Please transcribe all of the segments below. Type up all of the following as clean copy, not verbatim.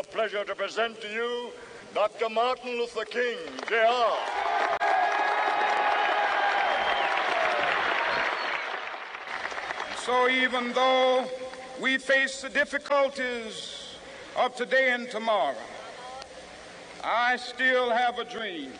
the pleasure to present to you Dr. Martin Luther King, Jr. So even though we face the difficulties of today and tomorrow, I still have a dream.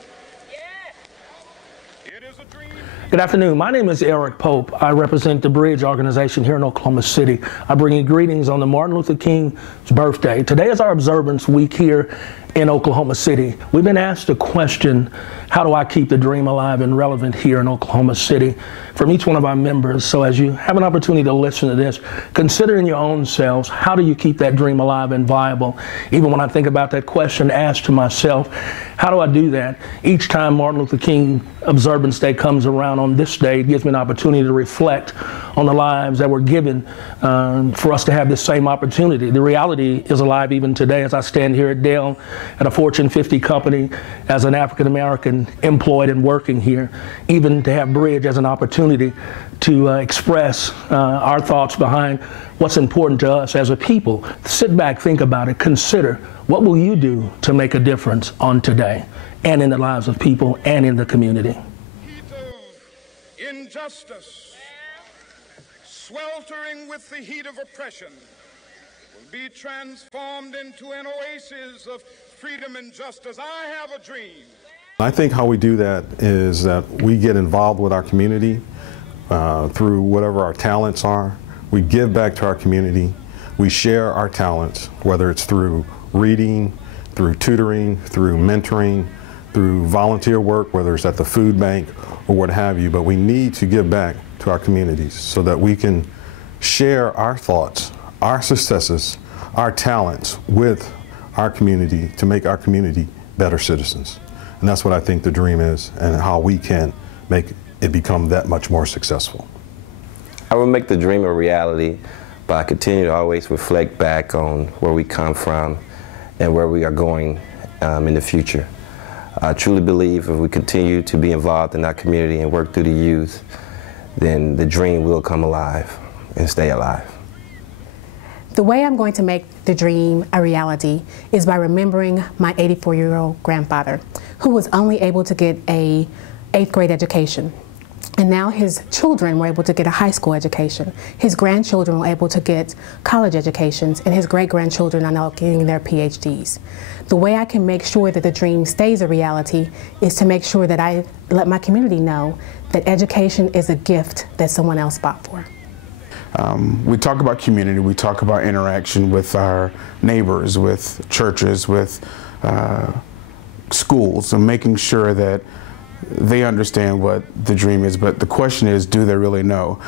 It is a dream. Good afternoon. My name is Eric Pope. I represent the B.R.I.D.G.E organization here in Oklahoma City. I bring you greetings on the Martin Luther King's birthday. Today is our observance week here in Oklahoma City. We've been asked a question, how do I keep the dream alive and relevant here in Oklahoma City, from each one of our members. So as you have an opportunity to listen to this, consider in your own selves, how do you keep that dream alive and viable? Even when I think about that question, ask to myself, how do I do that? Each time Martin Luther King Observance Day comes around on this day, it gives me an opportunity to reflect on the lives that were given for us to have this same opportunity. The reality is alive even today as I stand here at Dell, at a Fortune 50 company, as an African-American employed and working here, even to have B.R.I.D.G.E as an opportunity to express our thoughts behind what's important to us as a people. Sit back, think about it, consider, what will you do to make a difference on today and in the lives of people and in the community? Heat of injustice, sweltering with the heat of oppression, will be transformed into an oasis of freedom and justice. I have a dream. I think how we do that is that we get involved with our community through whatever our talents are. We give back to our community. We share our talents, whether it's through reading, through tutoring, through mentoring, through volunteer work, whether it's at the food bank or what have you. But we need to give back to our communities so that we can share our thoughts, our successes, our talents with our community to make our community better citizens. And that's what I think the dream is, and how we can make it become that much more successful. I will make the dream a reality by continuing to always reflect back on where we come from and where we are going in the future. I truly believe if we continue to be involved in our community and work through the youth, then the dream will come alive and stay alive. The way I'm going to make the dream a reality is by remembering my 84-year-old grandfather, who was only able to get an 8th grade education. And now his children were able to get a high school education. His grandchildren were able to get college educations, and his great-grandchildren are now getting their PhDs. The way I can make sure that the dream stays a reality is to make sure that I let my community know that education is a gift that someone else bought for. We talk about community, we talk about interaction with our neighbors, with churches, with schools, and making sure that they understand what the dream is, but the question is, do they really know?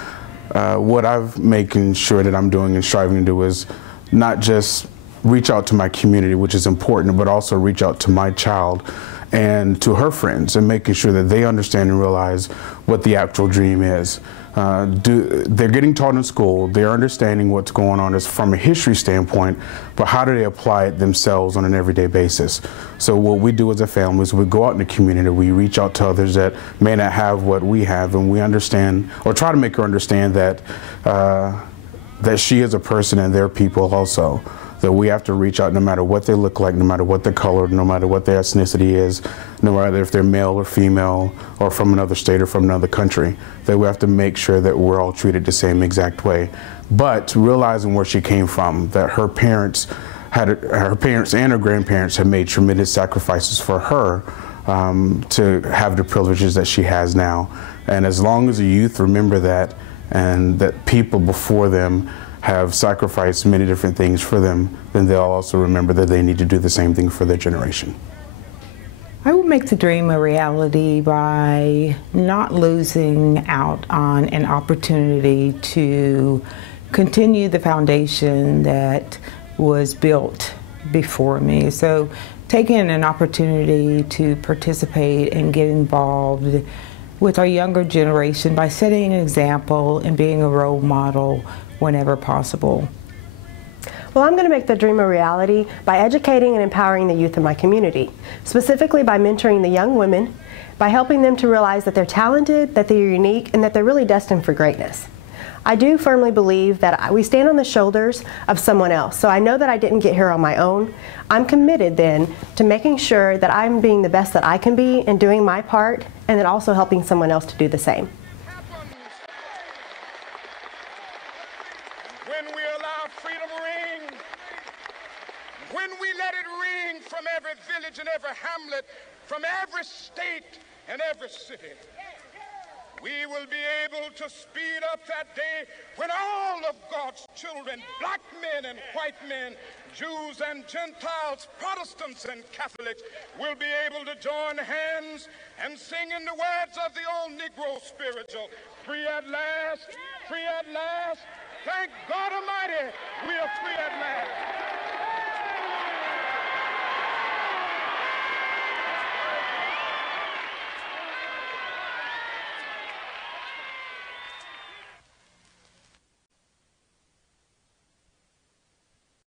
What I've making sure that I'm doing and striving to do is not just reach out to my community, which is important, but also reach out to my child and to her friends, and making sure that they understand and realize what the actual dream is. They're getting taught in school, they're understanding what's going on from a history standpoint, but how do they apply it themselves on an everyday basis? So what we do as a family is we go out in the community, we reach out to others that may not have what we have, and we understand, or try to make her understand that, that she is a person and they're people also. That we have to reach out no matter what they look like, no matter what their color, no matter what their ethnicity is, no matter if they're male or female or from another state or from another country, that we have to make sure that we're all treated the same exact way. But realizing where she came from, that her parents and her grandparents had made tremendous sacrifices for her to have the privileges that she has now. And as long as the youth remember that, and that people before them have sacrificed many different things for them, then they'll also remember that they need to do the same thing for their generation. I would make the dream a reality by not losing out on an opportunity to continue the foundation that was built before me. So taking an opportunity to participate and get involved with our younger generation by setting an example and being a role model whenever possible. Well, I'm going to make the dream a reality by educating and empowering the youth in my community, specifically by mentoring the young women, by helping them to realize that they're talented, that they're unique, and that they're really destined for greatness. I do firmly believe that we stand on the shoulders of someone else. So I know that I didn't get here on my own. I'm committed then to making sure that I'm being the best that I can be and doing my part, and then also helping someone else to do the same. When we allow freedom ring, when we let it ring from every village and every hamlet, from every state and every city, we will be able to speed up that day when all of God's children, black men and white men, Jews and Gentiles, Protestants and Catholics, will be able to join hands and sing in the words of the old Negro spiritual, free at last, free at last. Thank God Almighty, we are free at last.